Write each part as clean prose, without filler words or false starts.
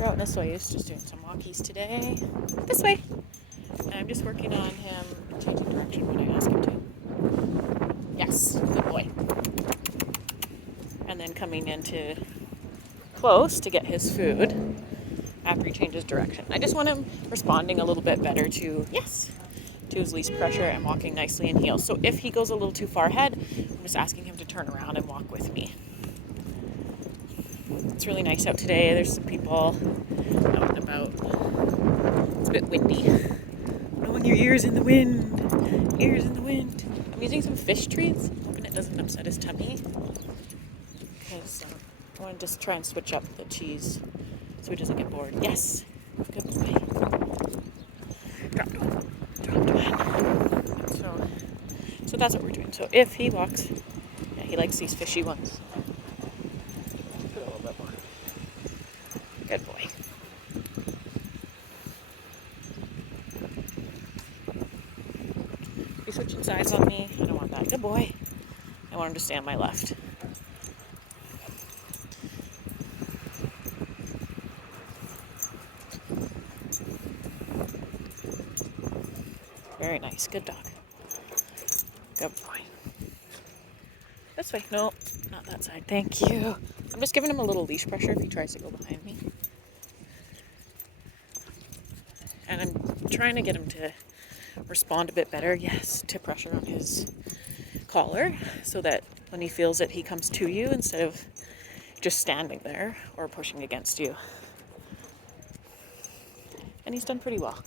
Jasper out in the soyuz, just doing some walkies today. This way. And I'm just working on him changing direction when I ask him to. Yes, good boy. And then coming into close to get his food after he changes direction. I just want him responding a little bit better to, yes, to his leash pressure and walking nicely in heels. So if he goes a little too far ahead, I'm just asking him to turn around and walk with me. It's really nice out today. There's some people out and about. It's a bit windy. Blowing your ears in the wind. Ears in the wind. I'm using some fish treats, hoping it doesn't upset his tummy. Because I want to just try and switch up the cheese so he doesn't get bored. Yes. Good boy. Dropped one. Dropped one. So that's what we're doing. So if he walks, yeah, he likes these fishy ones. Put a little bit more. Good boy. He's switching sides on me. I don't want that. Good boy. I want him to stay on my left. Very nice. Good dog. Good boy. This way. No, not that side. Thank you. I'm just giving him a little leash pressure if he tries to go behind me. And I'm trying to get him to respond a bit better, yes, to pressure on his collar so that when he feels it, he comes to you instead of just standing there or pushing against you. And he's done pretty well.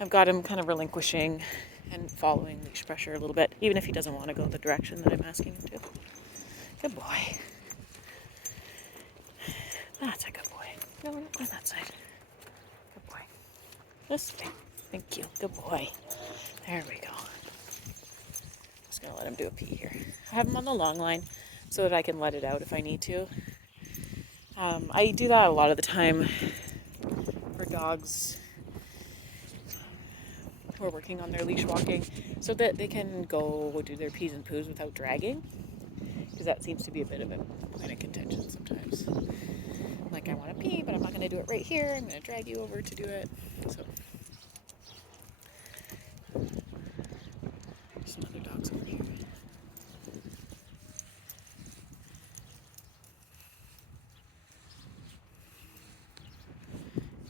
I've got him kind of relinquishing and following leash pressure a little bit, even if he doesn't want to go the direction that I'm asking him to. Good boy. That's a good boy. No, on that side. Good boy. This way. Thank you. Good boy. There we go. Just going to let him do a pee here. I have him on the long line so that I can let it out if I need to. I do that a lot of the time for dogs who are working on their leash walking so that they can go do their pees and poos without dragging, because that seems to be a bit of a point of contention sometimes. Like, I want to pee, but I'm not going to do it right here. I'm going to drag you over to do it. So there's some other dogs over here.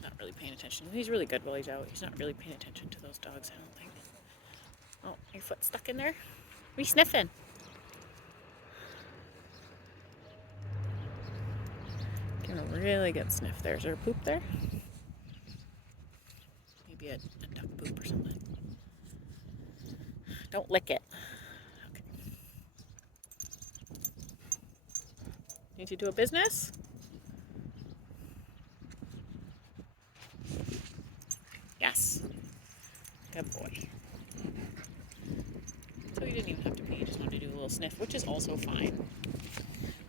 Not really paying attention. He's really good while he's out. He's not really paying attention to those dogs, I don't think. Oh, your foot's stuck in there? What are you sniffing? Getting a really good sniff there. Is there a poop there? Maybe a duck poop or something. Don't lick it. Okay. Need to do a business? Yes. Good boy. So he didn't even have to pee, he just wanted to do a little sniff, which is also fine.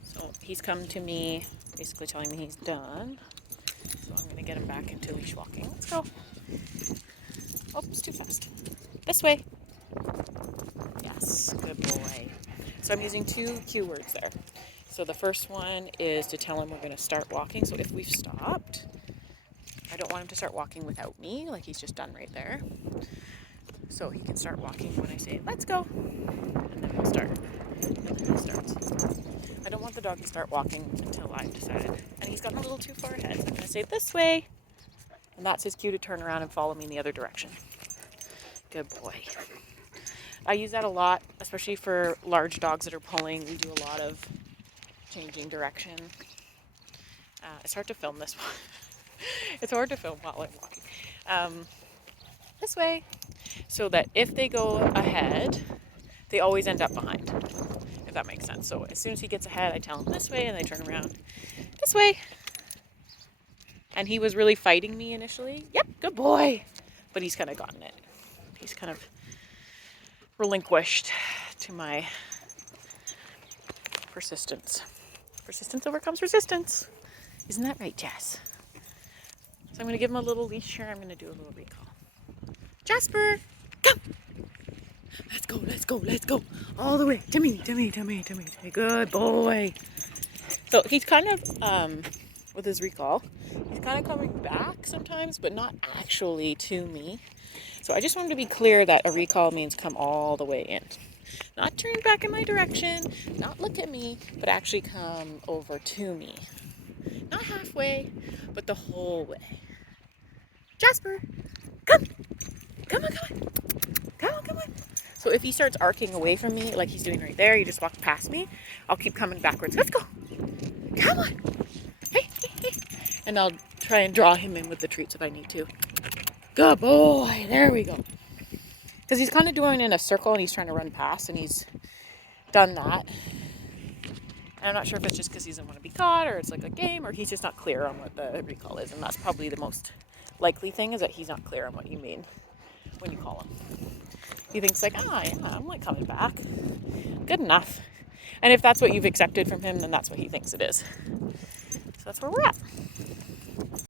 So he's come to me, basically telling me he's done. So I'm going to get him back into leash walking. Let's go. Oh, it's too fast. This way. Yes, good boy. So I'm using 2 cue words there. So the first one is to tell him we're going to start walking. So if we've stopped, I don't want him to start walking without me, like he's just done right there. So he can start walking when I say, let's go. And then we'll start. And then he starts. I don't want the dog to start walking until I've decided. And he's gotten a little too far ahead. So I'm going to say, this way. And that's his cue to turn around and follow me in the other direction. Good boy. I use that a lot, especially for large dogs that are pulling. We do a lot of changing direction. It's hard to film this one. It's hard to film while I'm walking. This way. So that if they go ahead, they always end up behind, if that makes sense. So as soon as he gets ahead, I tell him this way, and I turn around this way. And he was really fighting me initially. Yep, good boy. But he's kind of gotten it. He's kind of relinquished to my persistence. Persistence overcomes resistance. Isn't that right, Jess? So I'm going to give him a little leash here. I'm going to do a little recall. Jasper, come. Let's go, let's go, let's go. All the way. To me. Good boy. So he's kind of, with his recall. He's kind of coming back sometimes, but not actually to me. So I just wanted to be clear that a recall means come all the way in. Not turn back in my direction, not look at me, but actually come over to me. Not halfway, but the whole way. Jasper, come! Come on, come on! Come on, come on! So if he starts arcing away from me, like he's doing right there, you just walk past me, I'll keep coming backwards. Let's go! Come on! Hey, hey, hey! And I'll try and draw him in with the treats if I need to. Good boy! There we go. Because he's kind of doing it in a circle and he's trying to run past, and he's done that. And I'm not sure if it's just because he doesn't want to be caught, or it's like a game, or he's just not clear on what the recall is. And that's probably the most likely thing, is that he's not clear on what you mean when you call him. He thinks like, yeah, I'm like coming back. Good enough. And if that's what you've accepted from him, then that's what he thinks it is. So that's where we're at.